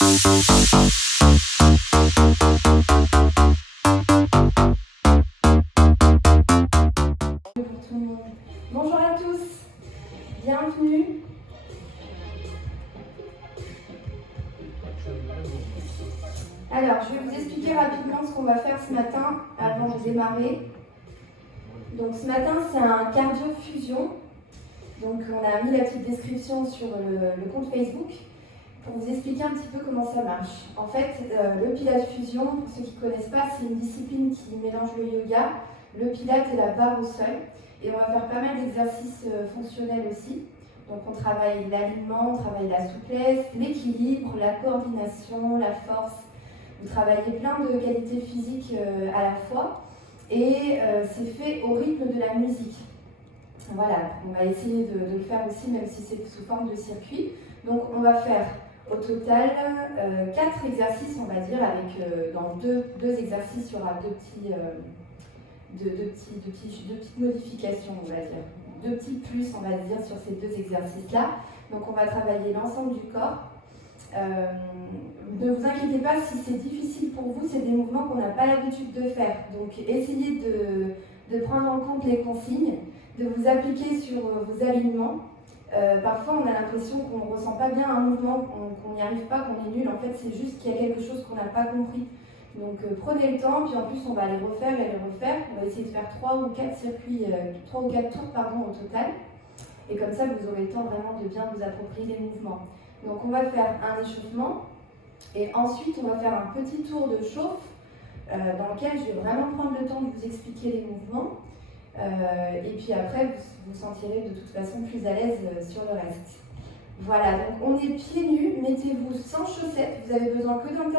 Bonjour à tous, bienvenue. Alors, je vais vous expliquer rapidement ce qu'on va faire ce matin avant de démarrer. Donc ce matin, c'est un cardio-fusion. Donc on a mis la petite description sur le compte Facebook pour vous expliquer un petit peu comment ça marche. En fait, le Pilates Fusion, pour ceux qui ne connaissent pas, c'est une discipline qui mélange le yoga, le Pilates et la barre au sol. Et on va faire pas mal d'exercices fonctionnels aussi. Donc on travaille l'alignement, on travaille la souplesse, l'équilibre, la coordination, la force. Vous travaillez plein de qualités physiques à la fois. Et c'est fait au rythme de la musique. Voilà, on va essayer de le faire aussi, même si c'est sous forme de circuit. Donc on va faire au total 4 exercices, on va dire, avec dans deux exercices, il y aura deux petites modifications, on va dire. 2 petits plus, on va dire, sur ces 2 exercices-là. Donc on va travailler l'ensemble du corps. Ne vous inquiétez pas si c'est difficile pour vous, c'est des mouvements qu'on n'a pas l'habitude de faire. Donc essayez de prendre en compte les consignes, de vous appliquer sur vos alignements. Parfois on a l'impression qu'on ne ressent pas bien un mouvement, qu'on n'y arrive pas, qu'on est nul. En fait c'est juste qu'il y a quelque chose qu'on n'a pas compris. Donc prenez le temps, puis en plus on va les refaire et les refaire. On va essayer de faire 3 ou 4 circuits, 3 ou 4 tours au total. Et comme ça vous aurez le temps vraiment de bien vous approprier les mouvements. Donc on va faire un échauffement et ensuite on va faire un petit tour de chauffe dans lequel je vais vraiment prendre le temps de vous expliquer les mouvements et puis après vous vous sentirez de toute façon plus à l'aise sur le reste. Voilà, donc on est pieds nus, mettez-vous sans chaussettes, vous avez besoin que d'un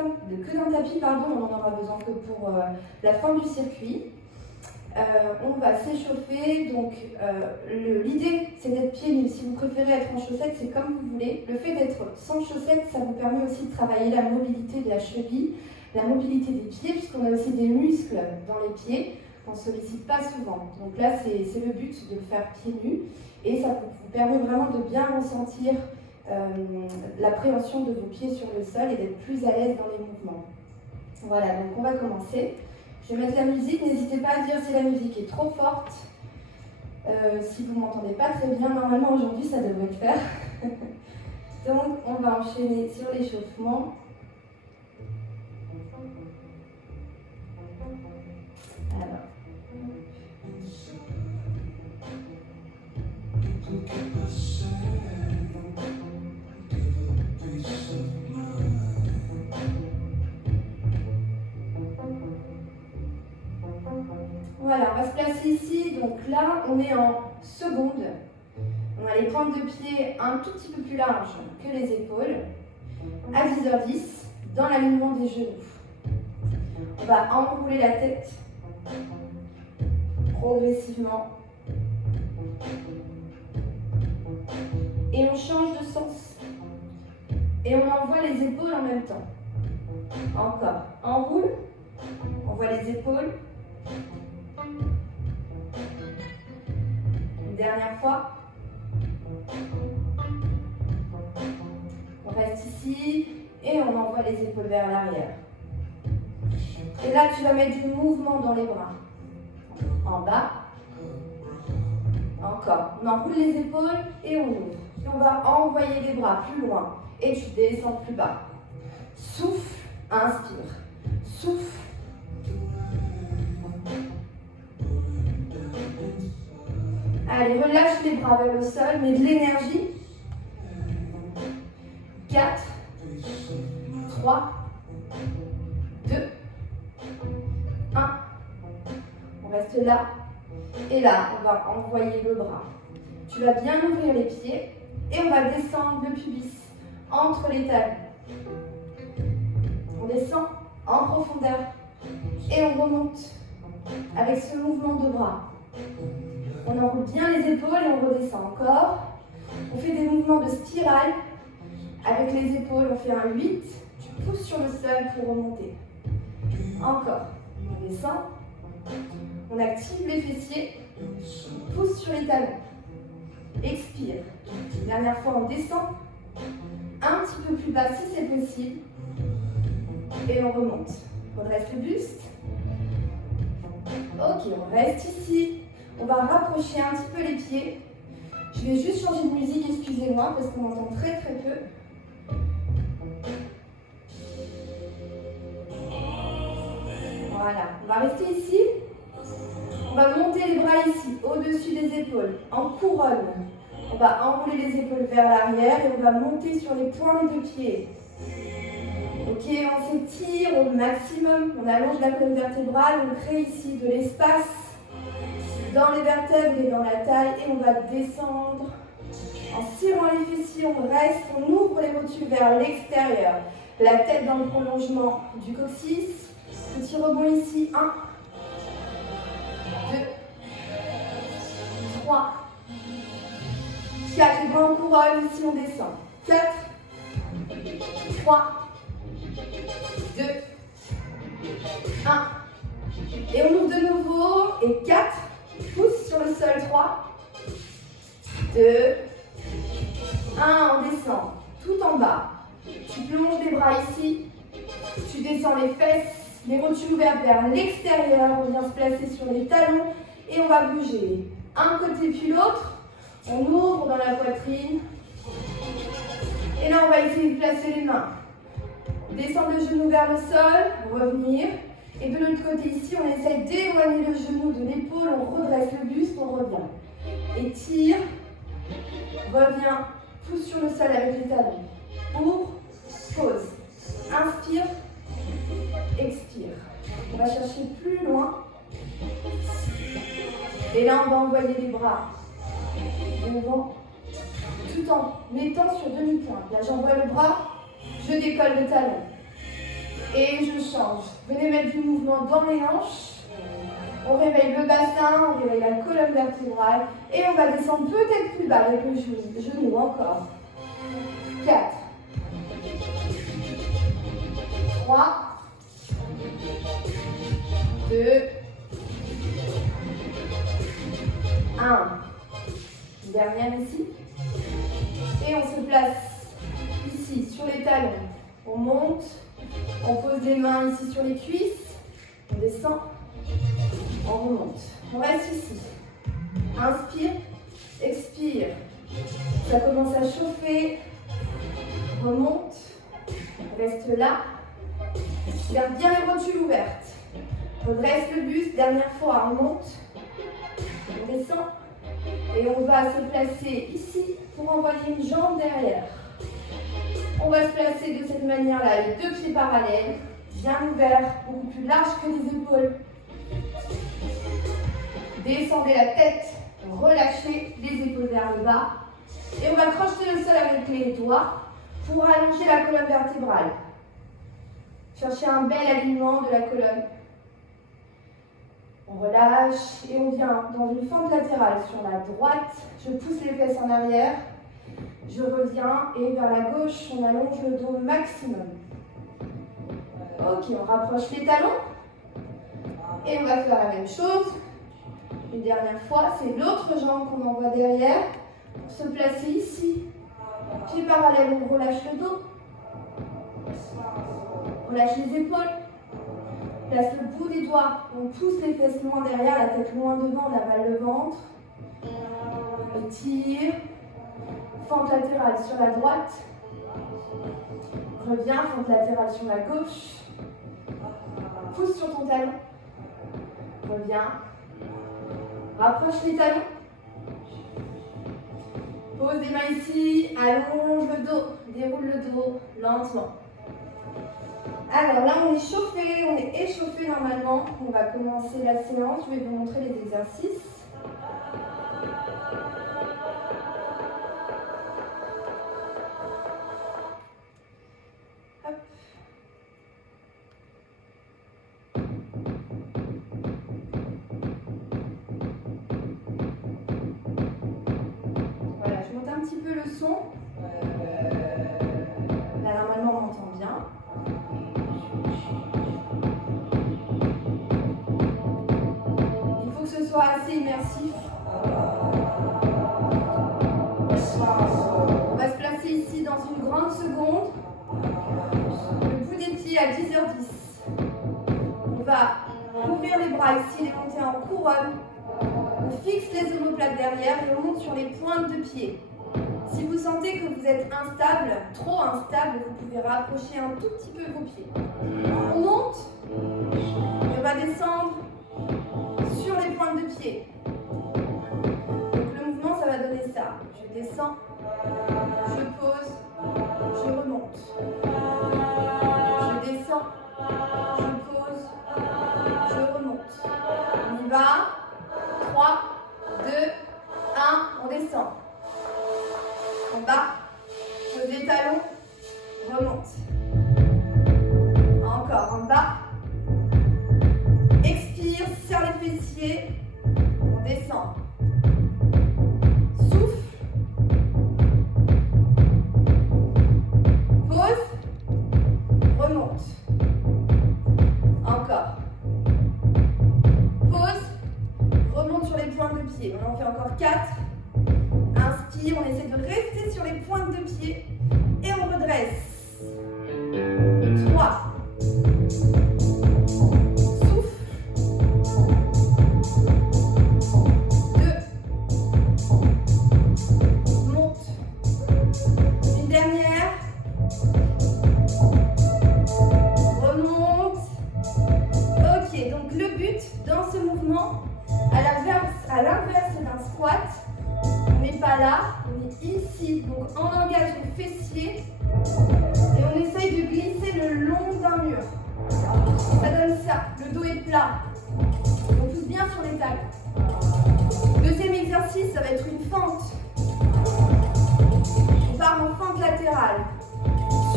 tapis, on n'en aura besoin que pour la fin du circuit. On va s'échauffer, donc l'idée c'est d'être pieds nus. Si vous préférez être en chaussettes, c'est comme vous voulez. Le fait d'être sans chaussettes, ça vous permet aussi de travailler la mobilité de la cheville, la mobilité des pieds, puisqu'on a aussi des muscles dans les pieds qu'on ne sollicite pas souvent. Donc là, c'est le but de le faire pieds nus et ça vous permet vraiment de bien ressentir l'appréhension de vos pieds sur le sol et d'être plus à l'aise dans les mouvements. Voilà, donc on va commencer. Je vais mettre la musique, n'hésitez pas à dire si la musique est trop forte. Si vous ne m'entendez pas très bien, normalement aujourd'hui ça devrait le faire. Donc on va enchaîner sur l'échauffement. Alors. Voilà, on va se placer ici. Donc là, on est en seconde. On a les pointes de pied un tout petit peu plus larges que les épaules. À 10h10, dans l'alignement des genoux. On va enrouler la tête progressivement. Et on change de sens. Et on envoie les épaules en même temps. Encore. Enroule. On voit les épaules. Une dernière fois. On reste ici et on envoie les épaules vers l'arrière. Et là, tu vas mettre du mouvement dans les bras. En bas. Encore. On enroule les épaules et on ouvre. Et on va envoyer les bras plus loin. Et tu descends plus bas. Souffle, inspire. Souffle. Allez, relâche les bras vers le sol, mets de l'énergie. 4, 3, 2, 1. On reste là. Et là, on va envoyer le bras. Tu vas bien ouvrir les pieds et on va descendre le pubis entre les talons. On descend en profondeur et on remonte avec ce mouvement de bras. On enroule bien les épaules et on redescend encore. On fait des mouvements de spirale. Avec les épaules, on fait un 8. Tu pousses sur le sol pour remonter. Encore. On descend. On active les fessiers. On pousse sur les talons. Expire. Dernière fois, on descend. un petit peu plus bas si c'est possible. Et on remonte. On redresse le buste. Ok, on reste ici. On va rapprocher un petit peu les pieds. Je vais juste changer de musique, excusez-moi, parce qu'on entend très très peu. Voilà, on va rester ici. On va monter les bras ici, au-dessus des épaules, en couronne. On va enrouler les épaules vers l'arrière et on va monter sur les pointes de pied. Ok, on s'étire au maximum. On allonge la colonne vertébrale, on crée ici de l'espace dans les vertèbres et dans la taille. Et on va descendre. En serrant les fessiers, on reste, on ouvre les rotules vers l'extérieur. La tête dans le prolongement du coccyx. Petit rebond ici, 1, 2, 3, 4, les bras en couronne, ici on descend. 4, 3, 2, 1. Et on ouvre de nouveau. Et 4, pouce sur le sol, 3, 2, 1, on descend. Tout en bas. Tu plonges les bras ici. Tu descends les fesses. Les rotules ouvertes vers l'extérieur, on vient se placer sur les talons et on va bouger. Un côté puis l'autre, on ouvre dans la poitrine. Et là, on va essayer de placer les mains. Descendre le genou vers le sol, revenir. Et de l'autre côté ici, on essaye d'éloigner le genou de l'épaule, on redresse le buste, on revient. Étire, reviens, pousse sur le sol avec les talons. Ouvre, pause. Inspire. Expire. On va chercher plus loin. Et là, on va envoyer les bras devant, tout en mettant sur demi-pointe. Là, j'envoie le bras, je décolle le talon. Et je change. Venez mettre du mouvement dans les hanches. On réveille le bassin, on réveille la colonne vertébrale. Et on va descendre peut-être plus bas avec le genou encore. 4, 3, 2, 1. Dernière ici. Et on se place ici sur les talons. On monte. On pose les mains ici sur les cuisses. On descend. On remonte. On reste ici. Inspire. Expire. Ça commence à chauffer. Remonte. Reste là. Garde bien les rotules ouvertes. Redresse le buste, dernière fois, on monte, on descend et on va se placer ici pour envoyer une jambe derrière. On va se placer de cette manière-là, les deux pieds parallèles, bien ouverts, beaucoup plus large que les épaules. Descendez la tête, relâchez les épaules vers le bas et on va crocheter le sol avec les doigts pour allonger la colonne vertébrale. Cherchez un bel alignement de la colonne. On relâche et on vient dans une fente latérale sur la droite. Je pousse les fesses en arrière. Je reviens et vers la gauche, on allonge le dos au maximum. Ok, on rapproche les talons. Et on va faire la même chose. Une dernière fois, c'est l'autre jambe qu'on envoie derrière. Pour se placer ici. Pieds parallèles, on relâche le dos. On lâche les épaules. Place le bout des doigts. On pousse les fesses loin derrière, la tête loin devant, on avale le ventre. Étire. Fente latérale sur la droite. Reviens, fente latérale sur la gauche. Pousse sur ton talon. Reviens. Rapproche les talons. Pose des mains ici. Allonge le dos. Déroule le dos lentement. Alors là, on est chauffé, on est échauffé normalement. On va commencer la séance. Je vais vous montrer les exercices. Hop. Voilà, je monte un petit peu le son. Là, normalement, on m'entend bien. Il faut que ce soit assez immersif. On va se placer ici dans une grande seconde. à 10h10. On va ouvrir les bras ici, les monter en couronne. On fixe les omoplates derrière et on monte sur les pointes de pied. Si vous sentez que vous êtes instable, trop instable, vous pouvez rapprocher un tout petit peu vos pieds. On monte et on va descendre sur les pointes de pied. Donc le mouvement, ça va donner ça. Je descends, je pose, je remonte. Je descends, je pose, je remonte. On y va. 3, 2, 1, on descend. En bas, pose les talons, remonte. Encore en bas. Expire, serre les fessiers, on descend. Souffle. Pose, remonte. Encore. Pose, remonte sur les pointes de pied. On en fait encore 4. Inspire, on essaie de rester sur les pointes de pied et on redresse. 3. Souffle. 2. Monte. Une dernière. Remonte. Ok, donc le but dans ce mouvement, à l'inverse d'un squat, on n'est pas là, on est ici. Donc on engage les fessiers et on essaye de glisser le long d'un mur. Ça donne ça, le dos est plat. On pousse bien sur les talons. Deuxième exercice, ça va être une fente. On part en fente latérale.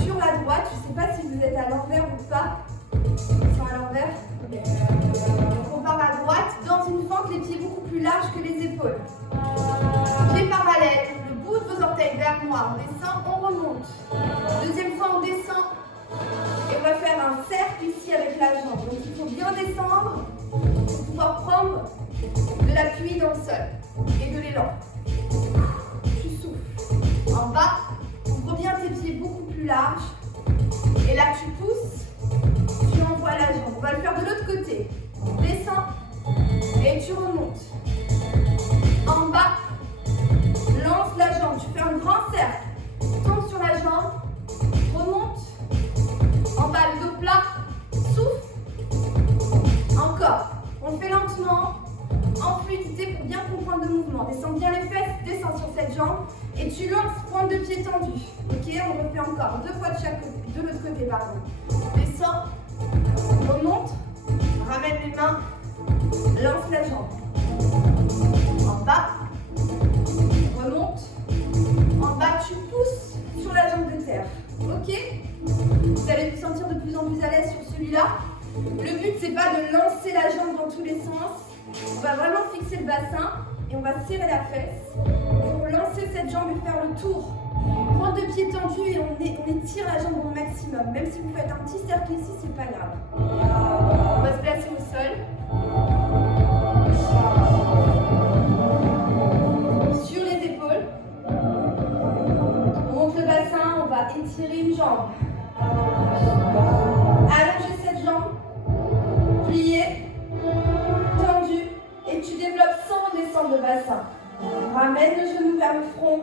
Sur la droite, je ne sais pas si vous êtes à l'envers ou pas. Ils sont à l'envers. Donc on part à droite, dans une fente, les pieds beaucoup plus larges que les épaules. Pieds parallèles, le bout de vos orteils vers moi. On descend, on remonte. Deuxième fois, on descend. Et on va faire un cercle ici avec la jambe. Donc il faut bien descendre pour pouvoir prendre de l'appui dans le sol et de l'élan. Tu souffles. En bas, ouvre bien tes pieds beaucoup plus larges. Et là, tu pousses, tu envoies la jambe. On va le faire de l'autre côté. Descends et tu remontes. En bas, lance la jambe. Tu fais un grand cercle. Tombe sur la jambe. Remonte. En bas, le dos plat. Souffle. Encore. On le fait lentement. En fluidité pour bien comprendre le mouvement. Descends bien les fesses. Descends sur cette jambe. Et tu lances pointe de pied tendue. Ok, on refait encore. 2 fois de chaque côté. De l'autre côté, pardon. Descends. Remonte. Ramène les mains. Lance la jambe. En bas. Remonte. En bas, tu pousses sur la jambe de terre. Ok? Vous allez vous sentir de plus en plus à l'aise sur celui-là. Le but, c'est pas de lancer la jambe dans tous les sens. On va vraiment fixer le bassin et on va serrer la fesse pour lancer cette jambe et faire le tour. Pointe de pied tendue et on étire la jambe au maximum. Même si vous faites un petit cercle ici, c'est pas grave. On va se placer au sol. Sur les épaules. On monte le bassin, on va étirer une jambe. Allonger cette jambe. Plier. Tendu. Et tu développes sans descendre le bassin. Ramène le genou vers le front.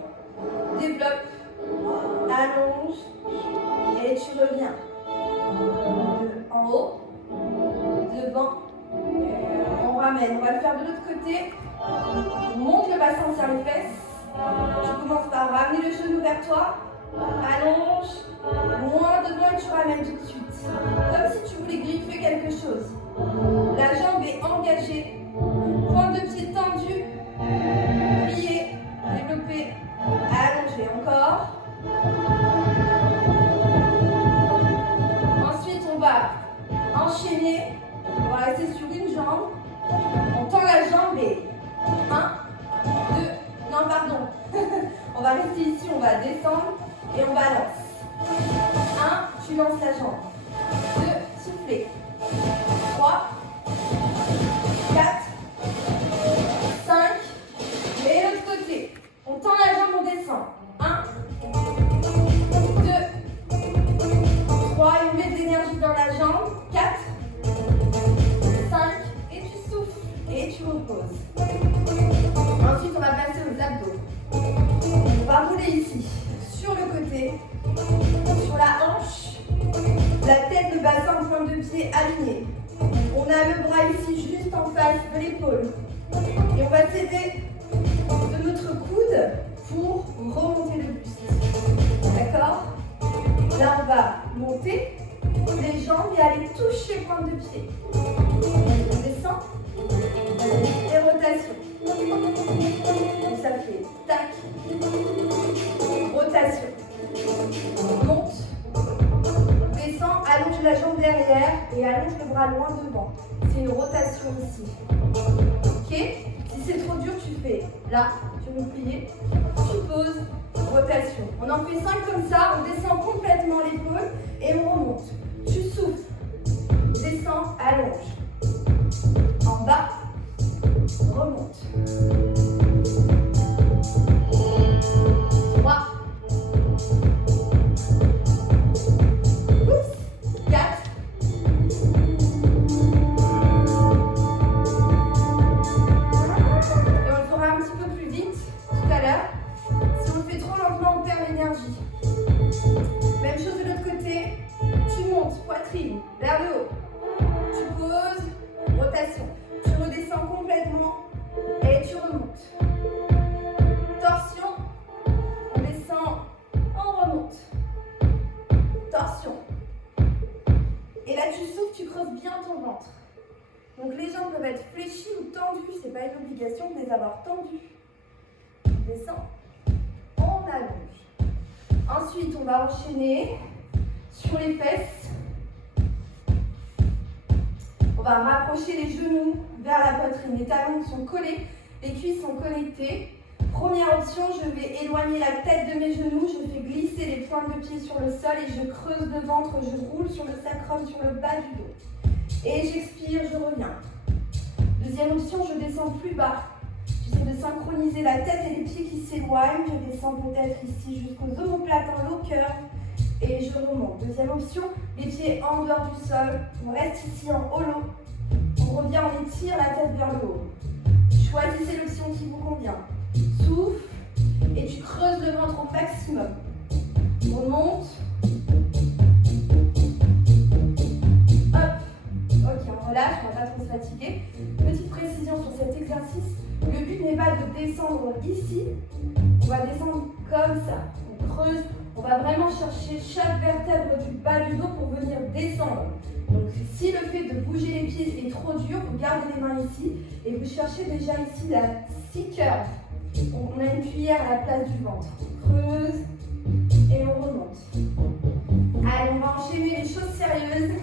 Développe. Allonge. Et tu reviens. En haut. Devant. On ramène. On va le faire de l'autre côté. On monte le bassin, on serre les fesses. Tu commences par ramener le genou vers toi. Allonge. Moins devant et tu ramènes tout de suite. Comme si tu voulais griffer quelque chose. La jambe est engagée. Pointe de pied tendue. Plier. Développer. Allonger. Encore. Ensuite, on va enchaîner. On va rester sur une jambe. On tend la jambe et 1, 2, non pardon. On va rester ici, on va descendre et on balance. 1, tu lances la jambe. 2, soufflez. 3, 4, 5, et l'autre côté. On tend la jambe, on descend. 1, 2, 3, et on met de l'énergie dans la pieds alignés. On a le bras ici juste en face de l'épaule. Et on va s'aider de notre coude pour remonter le buste. D'accord? Là, on va monter les jambes et aller toucher pointe de pied. On descend. Et rotation. Donc ça fait tac. Rotation. Monte. Descend, allonge la jambe derrière et allonge le bras loin devant. C'est une rotation ici. Ok? Si c'est trop dur, tu fais là, tu veux plier, tu poses, rotation. On en fait 5 comme ça, on descend complètement l'épaule et on remonte. Tu souffles, descends, allonge. En bas, remonte. 3. 4. Si on le fait trop lentement, on perd l'énergie. Même chose de l'autre côté. Tu montes, poitrine, vers le haut. Tu poses, rotation. Tu redescends complètement et tu remontes. Torsion. On descend, on remonte. Torsion. Et là, tu souffles, tu creuses bien ton ventre. Donc les jambes peuvent être fléchies ou tendues. C'est pas une obligation de les avoir tendues. On descend. On allonge. Ensuite, on va enchaîner sur les fesses. On va rapprocher les genoux vers la poitrine. Les talons sont collés, les cuisses sont connectées. Première option, je vais éloigner la tête de mes genoux. Je fais glisser les pointes de pied sur le sol et je creuse le ventre. Je roule sur le sacrum, sur le bas du dos. Et j'expire, je reviens. Deuxième option, je descends plus bas. J'essaie de synchroniser la tête et les pieds qui s'éloignent. Je descends peut-être ici jusqu'aux omoplates en low curve et je remonte. Deuxième option, les pieds en dehors du sol. On reste ici en holo. On revient, on étire la tête vers le haut. Choisissez l'option qui vous convient. Souffle et tu creuses le ventre au maximum. On monte. Hop. Ok, on relâche, on ne va pas trop se fatiguer. Petite précision sur cet exercice. Le but n'est pas de descendre ici, on va descendre comme ça. On creuse, on va vraiment chercher chaque vertèbre du bas du dos pour venir descendre. Donc si le fait de bouger les pieds est trop dur, vous gardez les mains ici et vous cherchez déjà ici la C-curve. On a une cuillère à la place du ventre. On creuse et on remonte. Allez, on va enchaîner les choses sérieuses.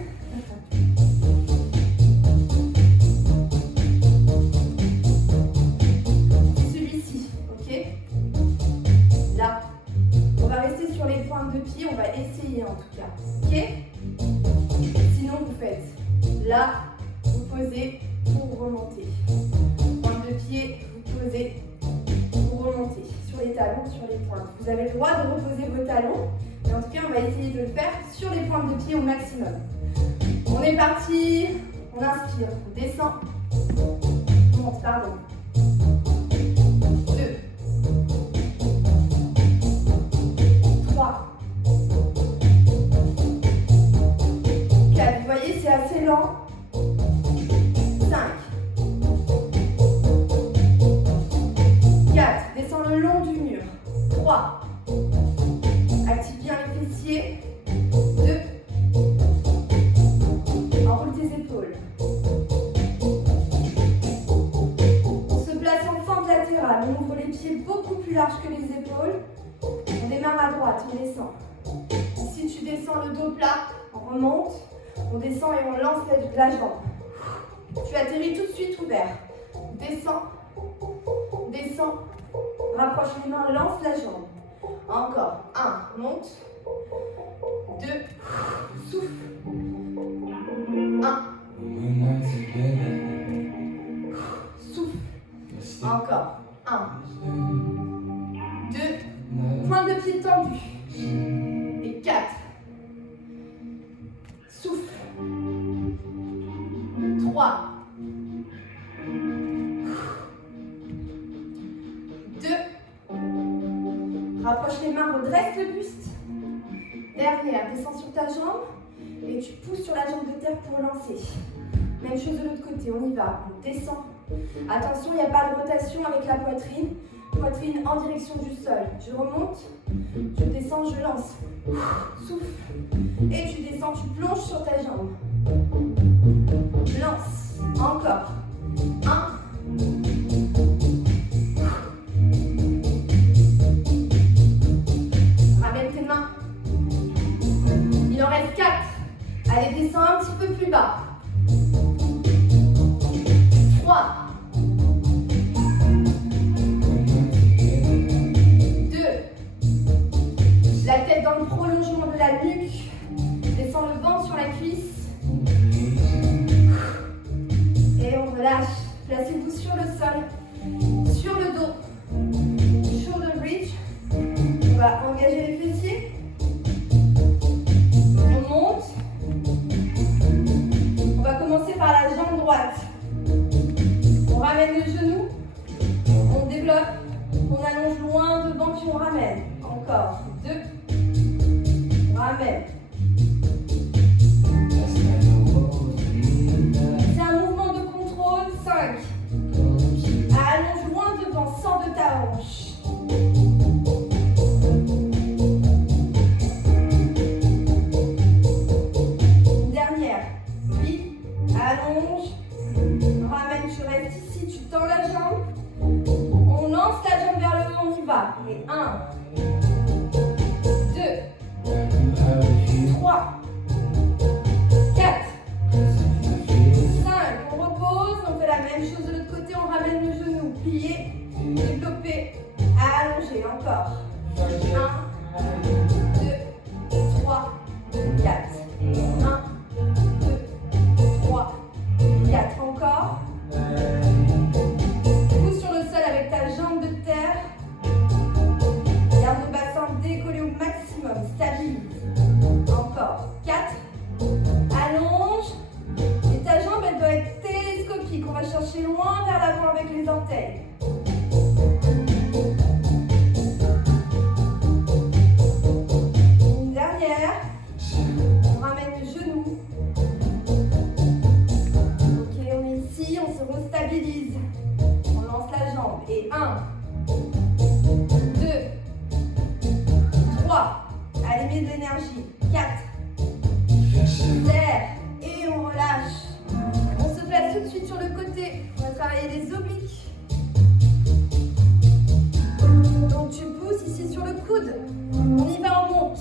Là, on va rester sur les pointes de pied, on va essayer en tout cas, ok? Sinon vous faites là, vous posez pour remonter. Pointe de pied, vous posez pour remonter. Sur les talons, sur les pointes. Vous avez le droit de reposer vos talons, mais en tout cas on va essayer de le faire sur les pointes de pied au maximum. On est parti, on inspire, on descend, on monte, pardon. 2. 3. 4. Vous voyez, c'est assez lent. 5. 4. Descends le long du mur. 3. Active bien les fessiers. 2. Enroule tes épaules. On se place en fente latérale. On ouvre les pieds beaucoup plus larges que les épaules. On démarre à droite, on descend. Si tu descends le dos plat, on remonte. On descend et on lance la jambe. Tu atterris tout de suite ouvert. Descends, descends, rapproche les mains, lance la jambe. Encore. 1, monte. 2, souffle. 1. Souffle. Encore. 1. 2. Pointe de pied tendu. Et 4. Souffle. 3. 2. Rapproche les mains, redresse le buste. Derrière, descends sur ta jambe. Et tu pousses sur la jambe de terre pour lancer. Même chose de l'autre côté, on y va, on descend. Attention, il n'y a pas de rotation avec la poitrine. Poitrine en direction du sol. Je remonte, je descends, je lance. Souffle. Et tu descends, tu plonges sur ta jambe. Lance. Encore. 1. Ramène tes mains. Il en reste 4. Allez, descends un petit peu plus bas. 3. 2. La tête dans le prolongement de la nuque. Descends le ventre sur la cuisse. Et on relâche. Placez-vous sur le sol, sur le dos, shoulder bridge. On va engager les fessiers. On monte. On va commencer par la jambe droite. On ramène le genou. On développe. On allonge loin devant puis on ramène. Encore. 2. On ramène. C'est un mouvement de contrôle. 5. Allonge loin devant, sors de ta hanche. Une dernière. Oui. Allonge. Ramène, tu restes ici, tu tends la jambe. On lance la jambe vers le haut, on y va. Et 1, 2, 3, 4, 5. On repose, on fait la même chose de l'autre côté, on ramène le genou, plié, développé, allongé, encore. 1, 2, 3, 4. 1, 2, 3, 4. Encore. Pousse sur le sol avec ta jambe de terre. Garde le bassin décollé au maximum. Stabilise. Encore. 4. Allonge. Et ta jambe, elle doit être télescopique. On va chercher loin vers l'avant avec les orteils. Une dernière. On ramène le genou. Ok, on est ici, on se restabilise. On lance la jambe. Et 1, 2, 3. Allez, mets de l'énergie. 4. Serre. Et on relâche. On se place tout de suite sur le côté. On va travailler les obliques. Donc tu pousses ici sur le coude. On y va, on monte.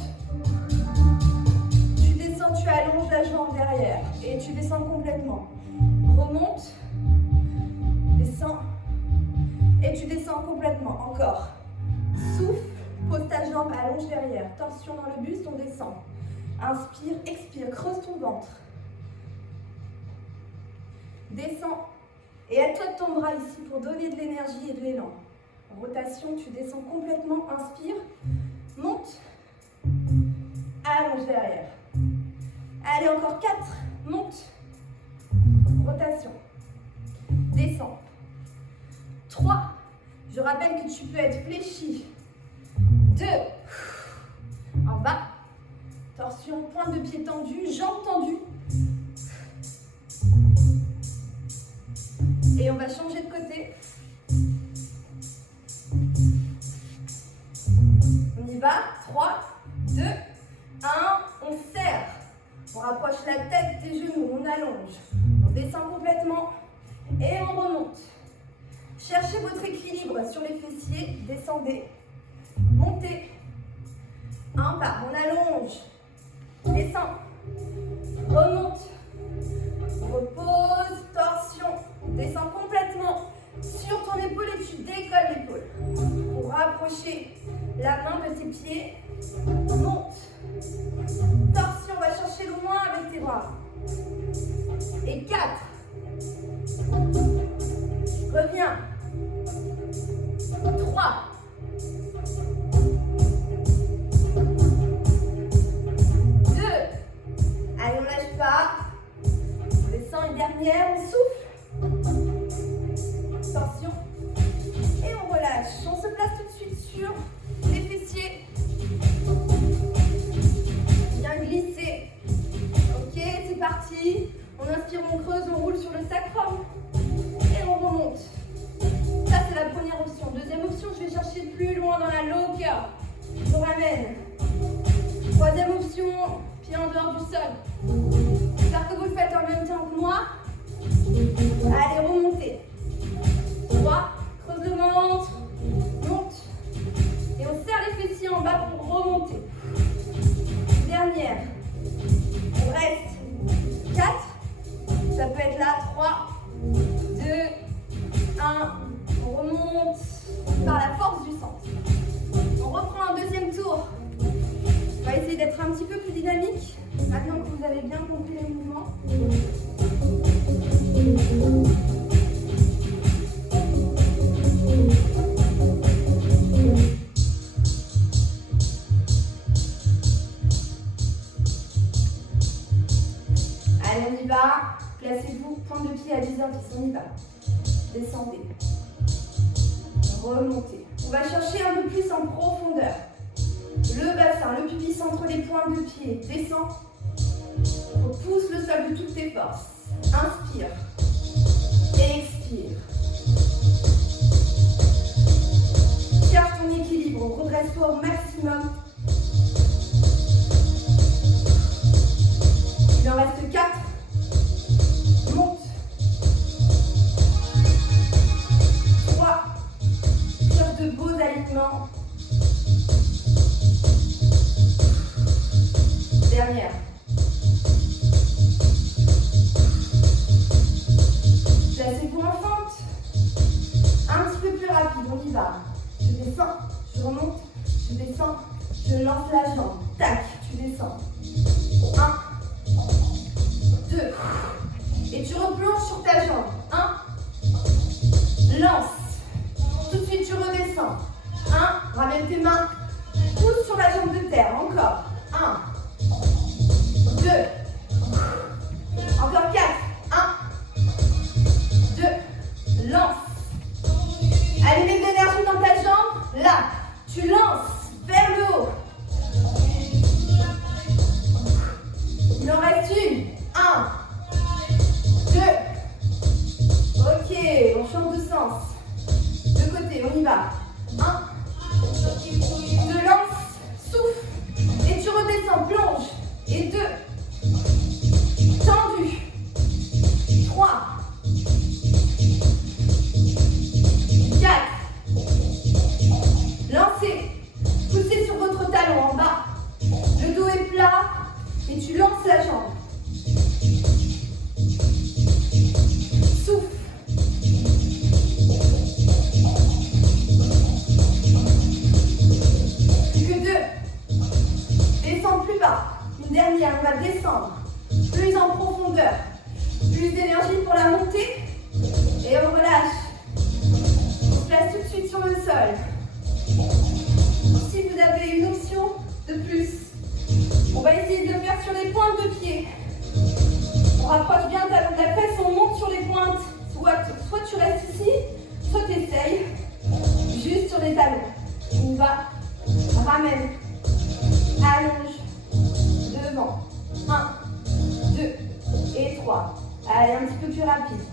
Tu descends, tu allonges la jambe derrière. Et tu descends complètement. Remonte. Descends. Et tu descends complètement. Encore. Souffle. Pose ta jambe, allonge derrière. Torsion dans le buste, on descend. Inspire, expire. Creuse ton ventre. Descends. Et aide-toi de ton bras ici pour donner de l'énergie et de l'élan. Rotation, tu descends complètement. Inspire. Monte. Allonge derrière. Allez, encore 4. Monte. Rotation. Descends. 3. Je rappelle que tu peux être fléchi. 2. En bas. Torsion, pointe de pied tendue, jambes tendues. Et on va changer de côté. On y va. 3, 2, 1. On serre. On rapproche la tête des genoux. On allonge. On descend complètement. Et on remonte. Cherchez votre équilibre sur les fessiers. Descendez. Montez. Un pas. On allonge. Descend. Remonte. Repose. Torsion. Descends complètement sur ton épaule et tu décolles l'épaule. Pour rapprocher la main de tes pieds. Monte. Torsion. On va chercher loin avec tes bras. Et 4. Reviens. 3. 2. Allez, on lâche pas. On descend une dernière, on souffle. Torsion. Et on relâche. On se place tout de suite sur les fessiers. Bien glisser. on creuse, on roule sur le sacrum et on remonte. Ça, c'est la première option. Deuxième option, je vais chercher plus loin dans la loca. Je vous ramène. Troisième option, pied en dehors du sol. J'espère que vous le faites en même temps que moi. Allez, remontez. 3, creuse le ventre, monte. Et on serre les fessiers en bas pour remonter. Dernière. On reste. 4. Ça peut être là. 3, 2, 1. On remonte par la force du centre. On reprend un deuxième tour. On va essayer d'être un petit peu plus dynamique. Maintenant que vous avez bien compris les mouvements. Allez, on y va. Placez-vous, pointe de pied à 10 heures, on y va. Descendez. Remontez. On va chercher un peu plus en profondeur. Le bassin, le pubis entre les pointes de pied. Descends. Repousse le sol de toutes tes forces. Inspire. Expire. Cherche ton équilibre. Redresse-toi au maximum. Il en reste 4. Monte. 3. Cherche de beaux alignements. Dernière. Placez-vous en fente. Un petit peu plus rapide, on y va. Je descends, je remonte, je descends, je lance la jambe. Tac, tu descends. 1, 2. Et tu replonges sur ta jambe. 1. Lance. Tout de suite, tu redescends. 1. Ramène tes mains. Pousse sur la jambe de terre. Encore. 1. 2. Encore 4. 1. 2. Lance. Allez, mets de l'énergie dans ta jambe. Là. Tu lances vers le haut. Il en reste une. 1. 2. Ok, on change de sens. De côté, on y va. 1. 2, lance, souffle. Et tu redescends, plonge. Et 2. Tendu. 3. 4. Lancez. Poussez sur votre talon en bas. Le dos est plat. Et tu lances la jambe. Souffle. Plus que 2. Descends plus bas. Une dernière, on va descendre. Plus en profondeur. Plus d'énergie pour la montée. Et on relâche. On se place tout de suite sur le sol. Si vous avez une option de plus, on va essayer de le faire sur les pointes de pied. On rapproche bien talon de la fesse, on monte sur les pointes. Soit tu restes ici, soit tu essayes juste sur les talons. On va, ramène, allonge, devant. 1, 2 et 3. Allez, un petit peu plus rapide.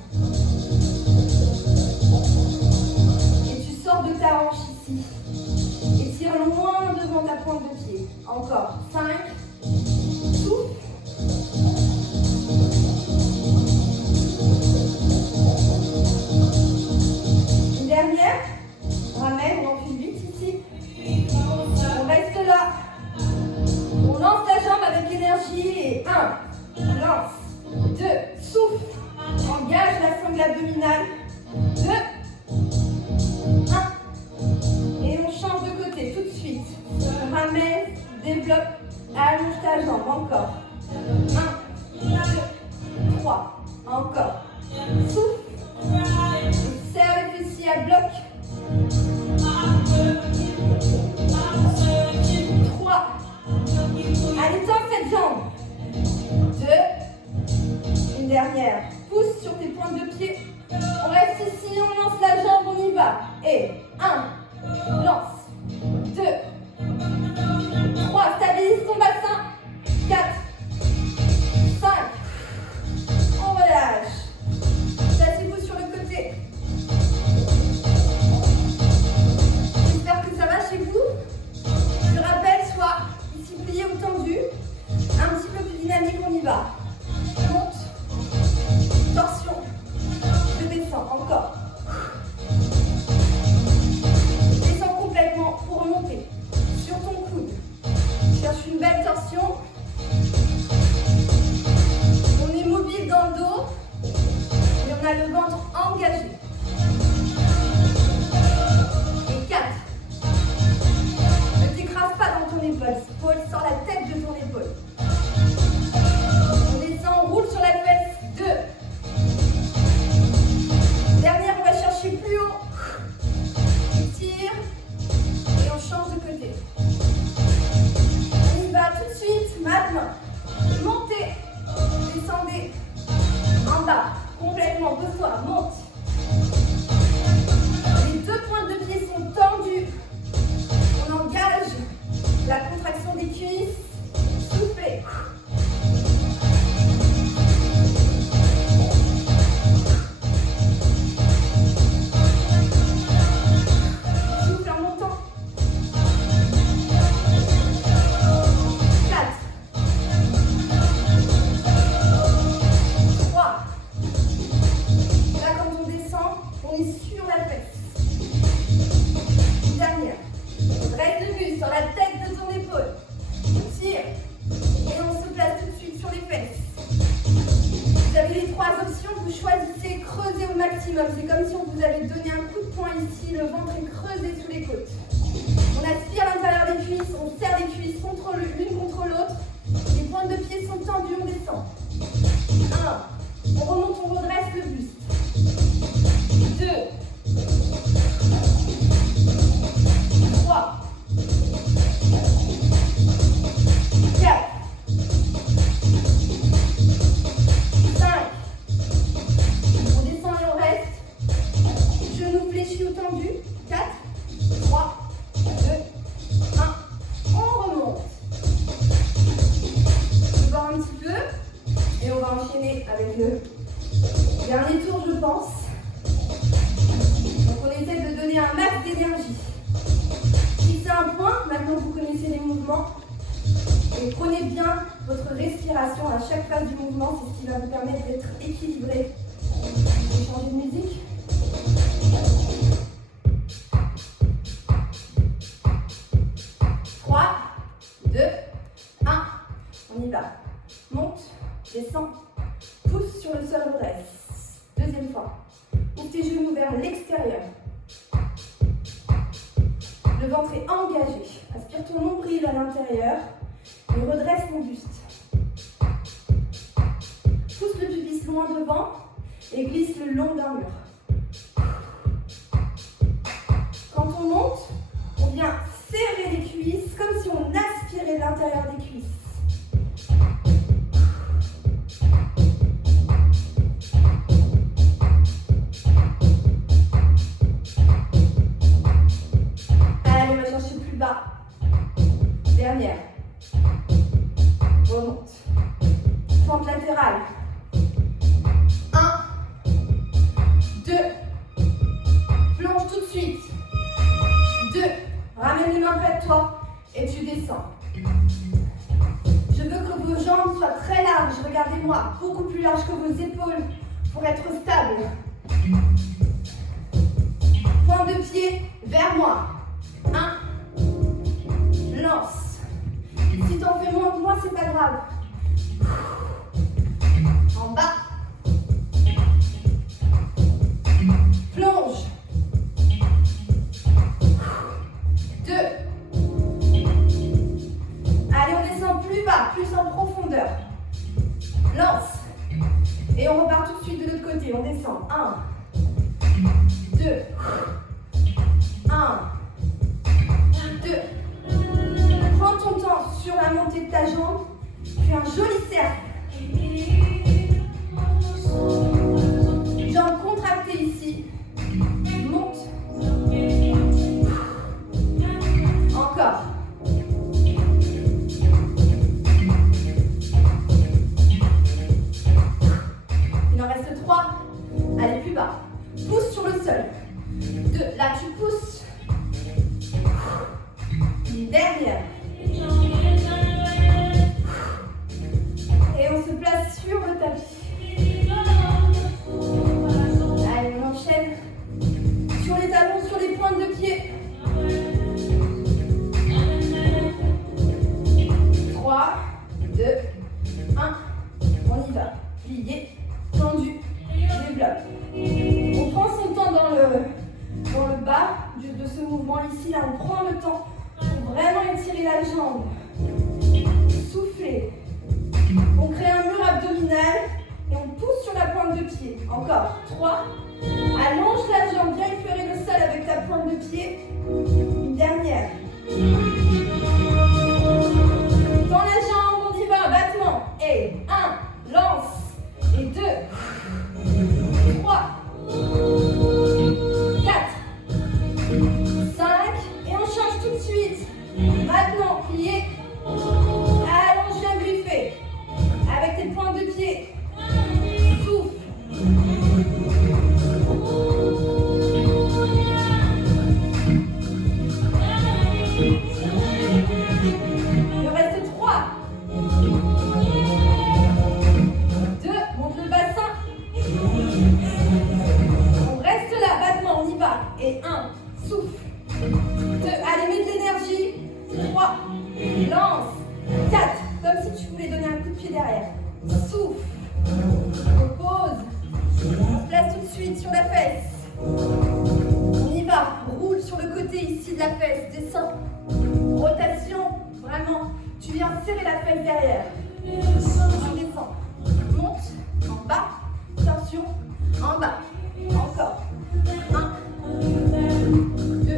Et tu sors de ta hanche ici. Et tire loin devant ta pointe de pied. Encore. 5. Souffle. Une dernière. Ramène, on en fait 8 ici. On reste là. On lance la jambe avec énergie. Et 1. Lance. 2. Souffle. Engage la sangle abdominale. 2. 1. Et on change de côté tout de suite. Ramène, développe, allonge ta jambe. Encore. 1, 2, 3. Encore. Souffle. Serre les fessiers à bloc. 3. Allez, tends cette jambe. 2. Une dernière. Pousse sur tes pointes de pied. On reste ici, on lance la jambe, on y va. Et 1. Lance. 2. 3. Stabilise ton bassin. 4. 5. On relâche. va. Monte. Torsion. Je descends. Encore. Descends complètement pour remonter. Sur ton coude. Cherche une belle torsion. On est mobile dans le dos. Et on a le ventre engagé. Et 4. Ne t'écrase pas dans ton épaule. Sors la tête de ton épaule. On descend, on roule sur la fesse. 2. Dernière, on va chercher plus haut. On tire. Et on change de côté. On y va tout de suite. Maintenant. Montez. Descendez. En bas. Complètement. Pose-toi. Monte. Les 2 pointes de pied sont tendues. On engage la contraction des cuisses. Soufflez. Souffle en montant. 4. 3. Là, quand on descend, on est sur la fesse. Dernière. Reste debout sur la tête de ton épaule. Tire. Et on se place tout de suite sur les fesses. Vous avez les 3 options. Vous choisissez creuser au maximum. C'est comme si on vous avait donné un coup de poing ici. Le ventre est creusé sous les côtes. On aspire à l'intérieur des cuisses. On serre les cuisses l'une contre l'autre. Les pointes de pied sont tendues. On descend. 1. On remonte, on redresse le buste. 2. 3. 4. 5. On descend et on reste. Genoux fléchis ou tendus. 4. 3. 2. 1. On remonte. On va voir un petit peu. Et on va enchaîner avec le dernier tour, je pense. Donc on essaie de donner un max d'énergie. Fixez un point, maintenant vous connaissez les mouvements. Et prenez bien votre respiration à chaque phase du mouvement, c'est ce qui va vous permettre d'être équilibré. Je vais changer de musique. Trois, 2, 1. On y va. Monte, descend, pousse sur le sol, redresse. Deuxième fois. Ouvre tes genoux vers l'extérieur. Le ventre est engagé. Aspire ton nombril à l'intérieur et redresse ton buste. Pousse le pubis loin devant et glisse le long d'un mur. Quand on monte, on vient serrer les cuisses comme si on aspirait l'intérieur des cuisses. Dernière. Remonte. Fente latérale. 1, 2. Plonge tout de suite. 2. Ramène les mains près de toi et tu descends. Je veux que vos jambes soient très larges. Regardez-moi, beaucoup plus larges que vos épaules pour être stable. Pointe de pied vers moi. 1. Lance. Si t'en fais moins que moi, c'est pas grave. En bas. Plonge. 2. Allez, on descend plus bas, plus en profondeur. Lance. Et on repart tout de suite de l'autre côté. On descend. 1. 2. 1. 2. Prends ton temps sur la montée de ta jambe. Fais un joli cercle. Jambes contractées ici. Monte. Encore. Il en reste 3. Allez, plus bas. Pousse sur le sol. 2. Là, tu pousses. Une dernière. Et plié, tendu, développe. On prend son temps dans le bas de ce mouvement ici. Là, on prend le temps pour vraiment étirer la jambe. Souffler. On crée un mur abdominal et on pousse sur la pointe de pied. Encore. 3. Allonge la jambe, viens effleurer le sol avec ta pointe de pied. Une dernière. Dans la jambe, on y va, battement. Et 1, lance. Et 2, 3, 4, 5. Et on change tout de suite. Maintenant, plié. Allonge, viens griffer. Avec tes pointes de pied. Souffle. Il reste 3. 2. Monte le bassin. On reste là. Battement, on y va. Et 1. Souffle. 2. Allez, mets de l'énergie. 3. Lance. 4. Comme si tu voulais donner un coup de pied derrière. Souffle. Repose. On se place tout de suite sur la fesse. On y va. Roule sur le côté ici de la fesse. Descends. Rotation. Vraiment. Tu viens serrer la fesse derrière. Tu descends. Monte. En bas. Torsion. En bas. Encore. 1. 2.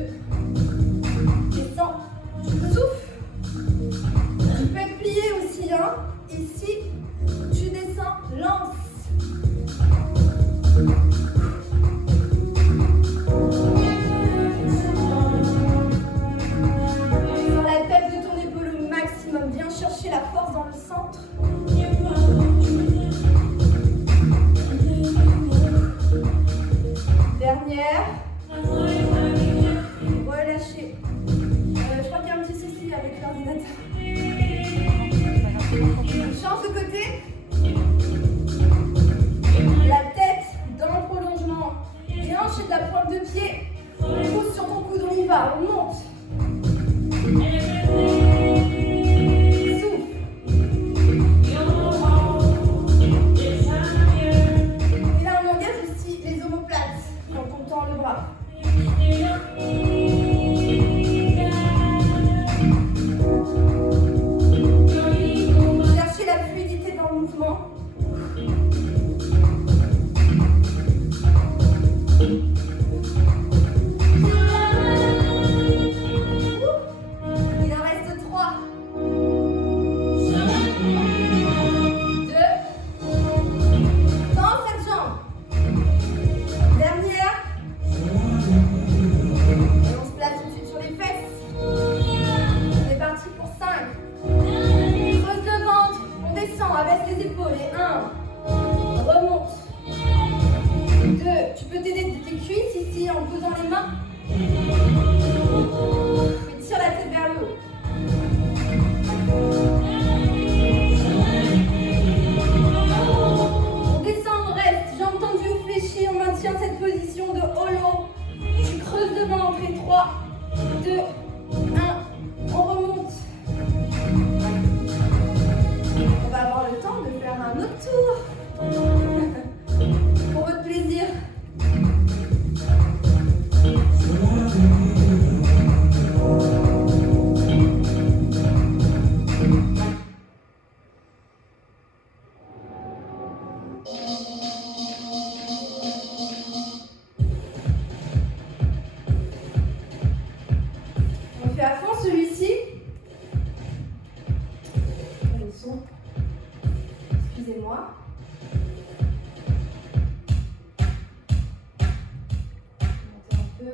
Descends. Souffle. Tu peux être plié aussi, hein. Ici. Tu descends. Lance. Sur la tête de ton épaule au maximum. Viens chercher la force dans le centre. Dernière. Relâchez. Je crois qu'il y a un petit souci avec l'ordinateur. Change de côté. La tête dans le prolongement. Et hanche de la pointe de pied. Pousse sur ton coude, on y va, on monte. Souffle. Et là, on engage aussi les omoplates quand on tend le bras. Cherchez la fluidité dans le mouvement. Il en reste 3. 2. Tends cette jambe. Dernière. Et on se place tout de suite sur les fesses. On est parti pour 5. Creuse le ventre. On descend, abaisse les épaules. Et 1. Remonte. 2. Tu peux t'aider de tes cuisses ici en posant les mains. Et tire la tête vers le haut. On descend, on reste. Jambes tendues ou fléchies. On maintient cette position de holo. Tu creuses le ventre. Et 3, 2, 1. On remonte. On va avoir le temps de faire un autre tour. Pour votre plaisir. On fait à fond celui-ci. Le son. Excusez-moi. Monter un peu.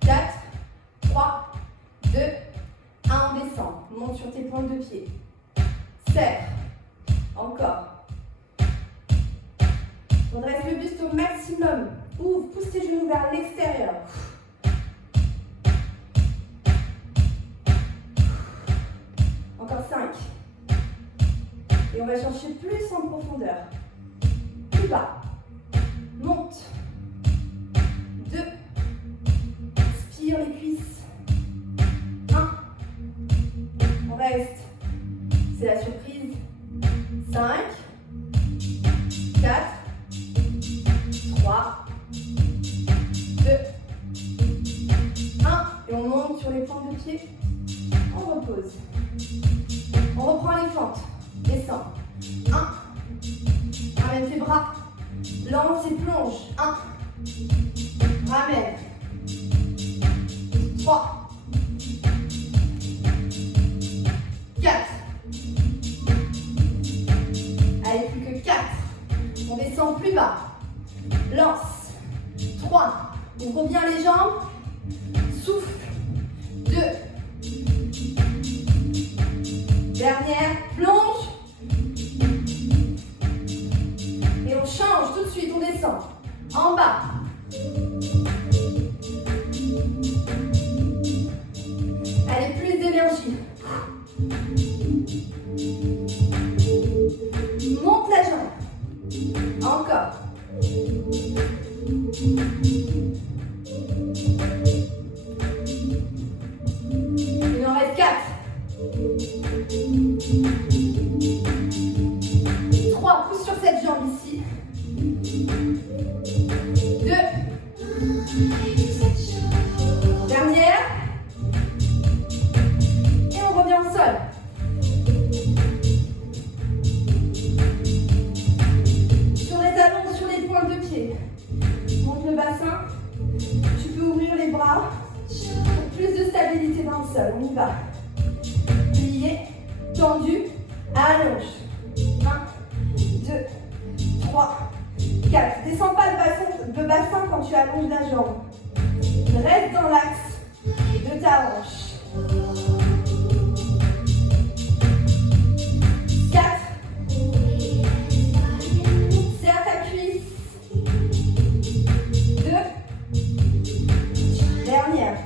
Quatre, 3, 2, 1, on descend. Monte sur tes pointes de pied. Serre. Encore. Redresse le buste au maximum. Ouvre, pousse tes genoux vers l'extérieur. Encore 5. Et on va chercher plus en profondeur. Plus bas. Monte. 2. Spire les cuisses. 1. reste, c'est la surprise. 5, 4, 3, 2, 1. Et on monte sur les pointes de pied. On repose. On reprend les fentes. Descend. 1. Ramène tes bras. Lance et plonge. 1. Ramène. 3. 4. Allez, plus que 4. On descend plus bas. Lance. 3. Ouvre bien les jambes. Souffle. 2. Dernière. Plonge. Et on change tout de suite. On descend. En bas. Allez, plus d'énergie. Monte la jambe. Encore. Il en reste 4. 3. Pousse sur cette jambe ici. 2. Dernière. Et on revient au sol. Sur les talons, sur les pointes de pied. Monte le bassin. Tu peux ouvrir les bras pour plus de stabilité dans le sol. On y va. Plié, tendu, allonge. 1, 2, 3, 4. Descends pas le bassin quand tu allonges la jambe. Reste dans l'axe de ta hanche. 4. Serre ta cuisse. 2. Dernière.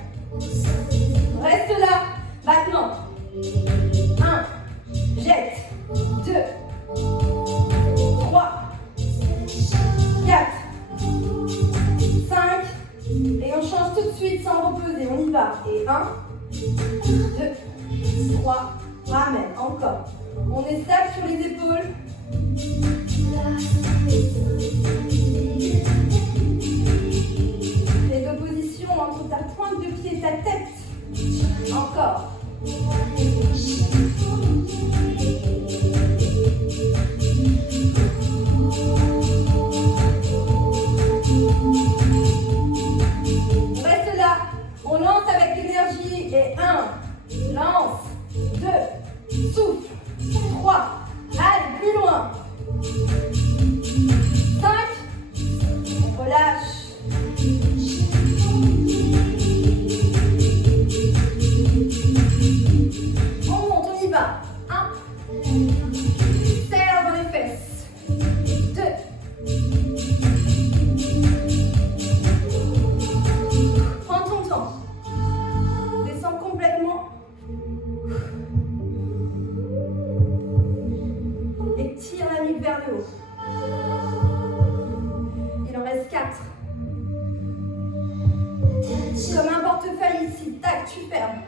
Reste là. Maintenant. 1. Jette. 2. 3. 4. 5. Et on change tout de suite sans reposer. On y va. Et 1. 2. 3. Ramène. Encore. On est stable sur les épaules. Les deux positions entre ta pointe de pied et ta tête. Encore. On reste là. On lance avec l'énergie. Et 1. Lance. 2. Souffle. 3. Allez, plus loin. 5. On relâche. On monte, on y va. 1. Serre dans les fesses. 2. Prends ton temps. Descends complètement. Et tire la nuque vers le haut. Il en reste 4. Comme un portefeuille ici. Tac, tu fermes.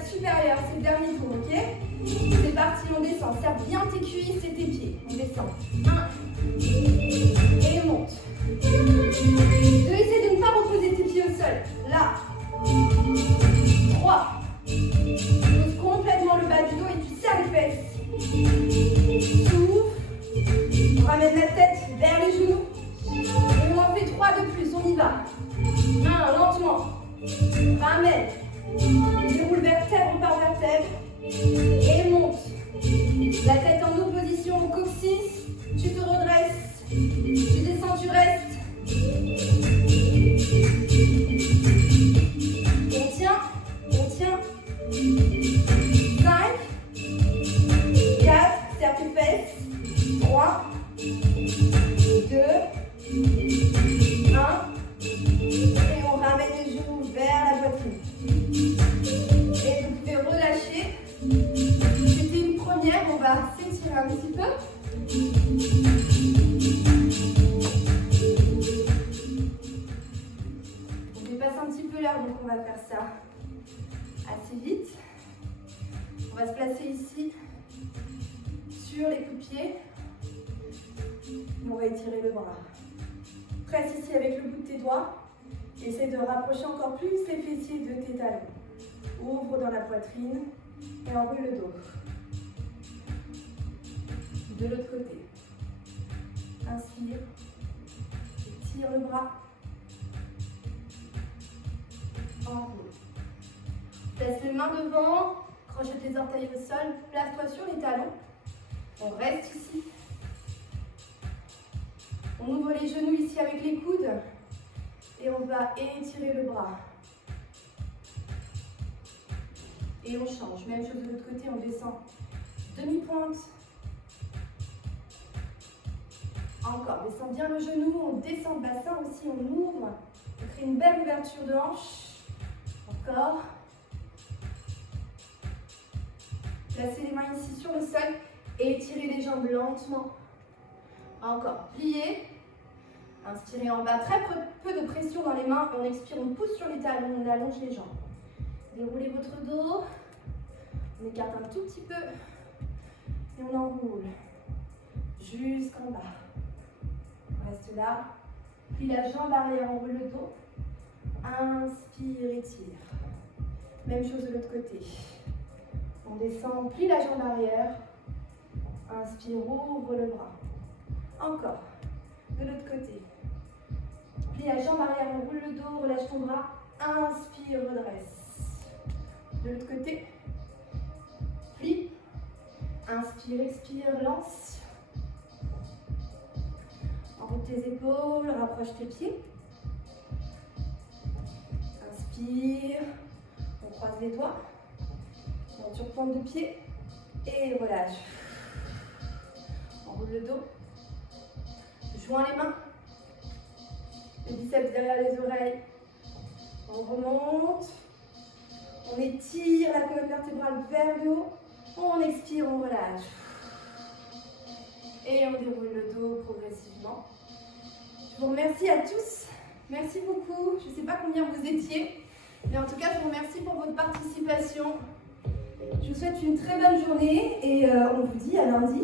table supérieure, c'est le dernier tour, ok? C'est parti, on descend. Serre bien tes cuisses et tes pieds. On descend. 1. Et monte. 2, essaie de ne pas reposer tes pieds au sol. Là. 3. Pose complètement le bas du dos et tu serres les fesses. Souffle. On ramène la tête vers les genoux. Et on en fait 3 de plus, on y va. 1, lentement. Ramène. Déroule vertèbre par vertèbre. Et monte. La tête en opposition au coccyx. Tu te redresses. Tu descends, tu restes. On tient. On tient. 5. 4. Serre tes fesses. 3. 2. 1. Et on ramène les genoux vers la poitrine. Et vous pouvez relâcher. C'était une première, on va s'étirer un petit peu. On dépasse un petit peu l'heure, donc on va faire ça assez vite. On va se placer ici sur les coups de pied. Et on va étirer le bras. Presse ici avec le bout de tes doigts. Essaie de rapprocher encore plus les fessiers de tes talons. Ouvre dans la poitrine et enroule le dos. De l'autre côté. Inspire. Tire le bras. Enroule. Place les mains devant. Crochette les orteils au sol. Place-toi sur les talons. On reste ici. On ouvre les genoux ici avec les coudes. Et on va étirer le bras. Et on change. Même chose de l'autre côté, on descend. Demi-pointe. Encore. Descend bien le genou. On descend le bassin aussi. On ouvre. On crée une belle ouverture de hanche. Encore. Placez les mains ici sur le sol. Et étirez les jambes lentement. Encore. Pliez. Inspirez en bas. Très peu de pression dans les mains. On expire. On pousse sur les talons. On allonge les jambes. Déroulez votre dos. On écarte un tout petit peu. Et on enroule. Jusqu'en bas. On reste là. Plie la jambe arrière, enroule le dos. Inspire, étire. Même chose de l'autre côté. On descend, plie la jambe arrière. Inspire, ouvre le bras. Encore. De l'autre côté. Plie la jambe arrière, enroule le dos, relâche ton bras. Inspire, redresse. De l'autre côté. Plie. Inspire, expire, lance. Enroule tes épaules, rapproche tes pieds. Inspire. On croise les doigts. On sur pointe de pied. Et relâche. Enroule le dos. Joins les mains. Les biceps derrière les oreilles. On remonte. On étire la colonne vertébrale vers le haut. On expire, on relâche. Et on déroule le dos progressivement. Je vous remercie à tous. Merci beaucoup. Je ne sais pas combien vous étiez. Mais en tout cas, je vous remercie pour votre participation. Je vous souhaite une très bonne journée et on vous dit à lundi.